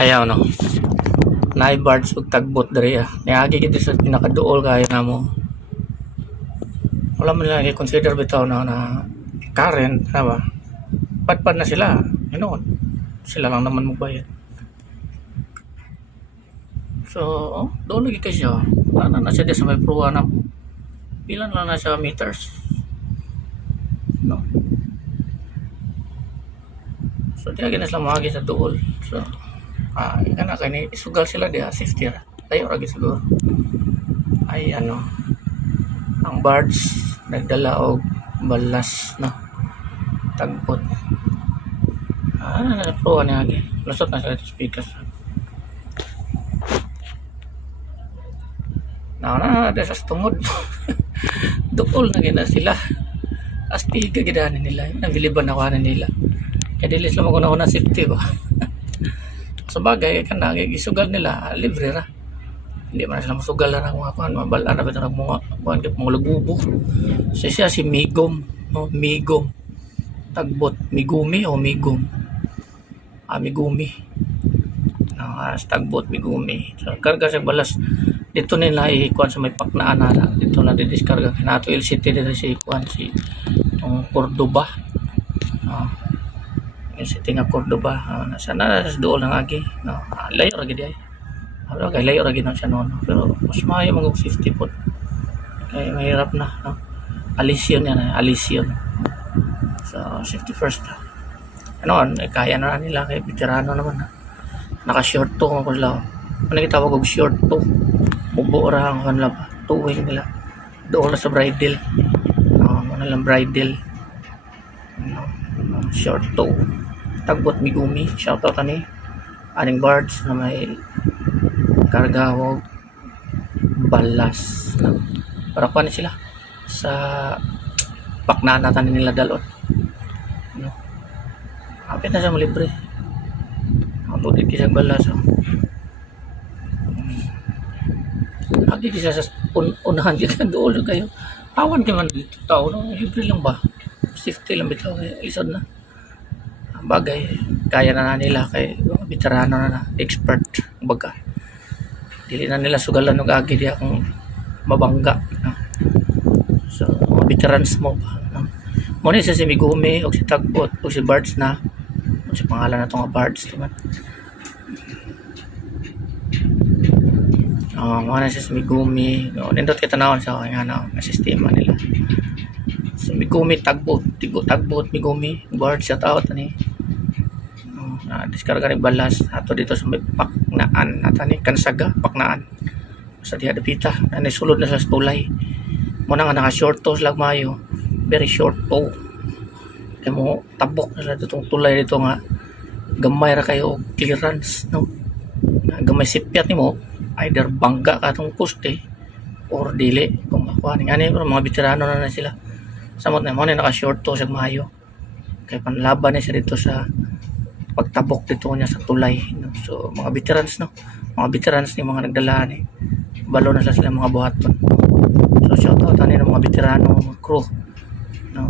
Ayaw no. Naay bards ug tagbot diri niagi gid sa pinakaduol kaya namo. Wala man lang i-consider bitaw na current na ba. Padpad na sila. Sila lang naman magbayad. So, doon lagi kasi siya. Wala na siya sa may pruwa na pilan lang na siya meters. No. So, diya ginas lang mga sa duol. So, kana kani isugal sila diya safety ra. Ayo ra siguro. Ay ang bards nagdala og balas no. Tagbot. Pruwa niya agi. Lusot na sila sa speaker. Na sa tungod. Duol na gina sila. Astiga gidahan nila. Nabiliban ako nila. Kaya dilis lang ako na safety ba. Sa bagay, kan isugal nila, libre ra. Hindi man sila masugal na mga kuhan. Mabala na ba ito mga kuhan, mga lagubo. Siya si Migom. No? Migom. Tagbot. Migumi o Migom? Migumi. Tagbot, Migumi. So, karga sa balas. Dito nila ikuan sa may paknaan na. Dito na didiskarga. Kinato LCT dito si ikuan si Cordoba. LCT nga Cordoba. Sana sa dool ng agi. Layo ra gid ay. Layo ra gid na siya noon. Pero mas maayo mag 50 po. Kaya mahirap na. No? Alisyon yan. Alisyon. So, 51st. Kaya na nila. Kaya veterano naman. Naka-short to. Ano kitawag og short to. Bubo ra ang kanila pa. Tuwing nila. Doon na sa bridal. Ano lang bridal. Short to. Tagbot Migumi. Shoutout ani. Aning bards na may kargawog balas. Para kuha sila sa paknaan natin nila dalon. Kapit na siya mo libre. Ang tutig kisang balas. Agi kisa sa unahan di ka doon kayo. Awan ka man dito tao. Libre lang ba? Safety lang bitaw. Isod na. Bagay. Kaya na nila kay veterano na expert. Baga. Dili na nila sugalan og agi di akong mabangga. So, mga veterans mo ba? Muna siya si Migumi o si Tagbot o si Bards na. O si pangalan na itong Bards. Diba? Mga siya si Migumi. Nindot kita naon sa na sistema nila. Si Migumi, Tagbot, Migumi, Bards, shout out ni. Diskarga ni balas ato dito sa may paknaan natani Kansaga, paknaan. Sa diha dapita na sulod na sa tulay. Muna nga naka short toes lang mayo. Very short toe. Kaya mo tabok na sa itong tulay dito nga gamay ra kayo clearance no. Gamay sipyat nimo either bangga ka tong poste or dili kung ako ani mga veterano na sila. Samot na mo naka short toes ang mayo. Kaya panlaban na siya dito sa pagtabok dito niya sa tulay no? So mga veterans no, mga veterans ni mga nagdala ni balo na sila mga buhaton. So shout out ani ng mga veterano, mga crew no.